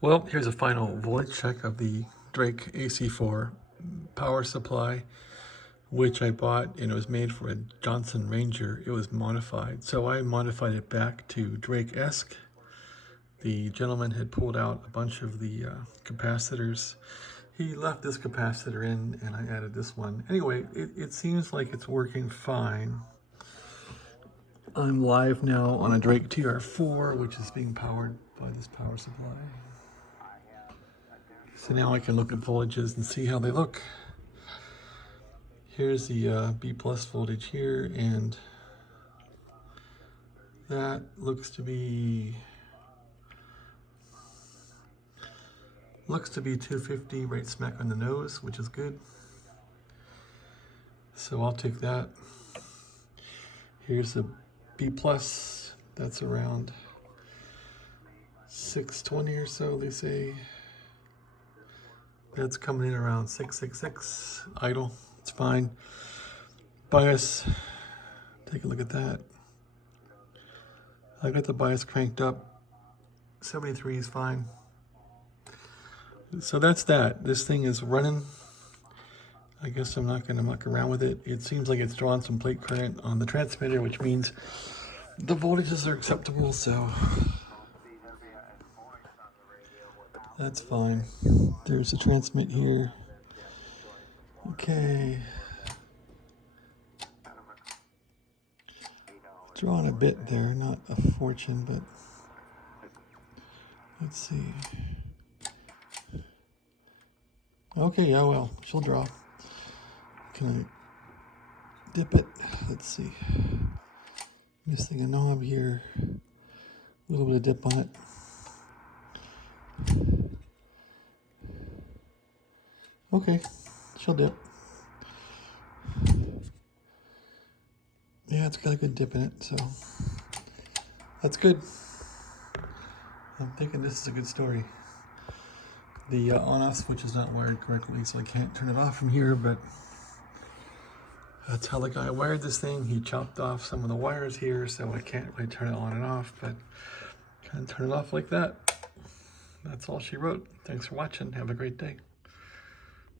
Well, here's a final voltage check of the Drake AC4 power supply, which I bought, and it was made for a Johnson Ranger. It was modified, so I modified it back to Drake-esque. The gentleman had pulled out a bunch of the capacitors. He left this capacitor in, and I added this one. Anyway, it seems like it's working fine. I'm live now on a Drake TR4, which is being powered by this power supply. So now I can look at voltages and see how they look. Here's the B plus voltage here, and that looks to be 250 right smack on the nose, which is good. So I'll take that. Here's a B plus, that's around 620 or so, they say. That's coming in around 666 idle. It's fine. Bias, take a look at that. I got the bias cranked up. 73 is fine. So that's that. This thing is running. I guess I'm not going to muck around with it. It seems like it's drawing some plate current on the transmitter, which means the voltages are acceptable, so that's fine. There's a transmit here. Okay. Drawing a bit there, not a fortune, but let's see. Okay, yeah, well, she'll draw. Can I dip it? Let's see. Missing a knob here. A little bit of dip on it. Okay, she'll dip. Yeah, it's got a good dip in it, so that's good. I'm thinking this is a good story. The on-off switch is not wired correctly, so I can't turn it off from here, but that's how the guy wired this thing. He chopped off some of the wires here, so I can't really turn it on and off, but kind of turn it off like that. That's all she wrote. Thanks for watching. Have a great day.